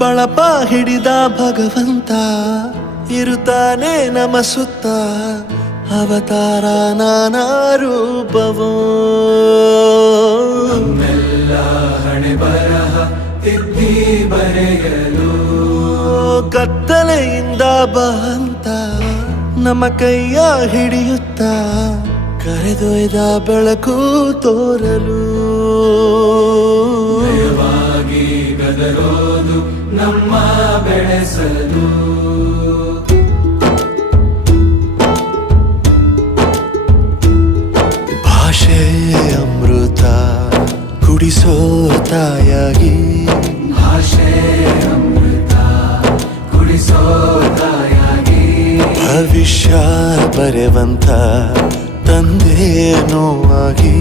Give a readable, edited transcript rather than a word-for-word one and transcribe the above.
ಬಳಪ ಹಿಡಿದ ಭಗವಂತ ಇರುತ್ತಾನೆ ನಮ ಸುತ್ತ, ಅವತಾರ ನಾನಾ ರೂಪವೋ. ನಮ್ಮೆಲ್ಲ ಹಣೆ ಬರಹ ತಿದ್ದಿ ಬರೆಯಲು ಕತ್ತಲೆಯಿಂದ ಬಂತ ನಮ್ಮ ಕೈಯ ಹಿಡಿಯುತ್ತ, ಕರೆದೊಯ್ದ ಬೆಳಕು ತೋರಲು. ಭಯವಾಗಿ ಗದರೋದು ನಮ್ಮ ಬೆಳೆಸಲು. ಭಾಷೆ ಅಮೃತ ಕುಡಿಸೋ ತಾಯಾಗಿ, ಭಾಷೆ ಅಮೃತ ಕುಡಿಸೋ ತಾಯಾಗಿ, ಭವಿಷ್ಯ ಬರೆವಂತ ತಂದೆ ನೋವಾಗಿ.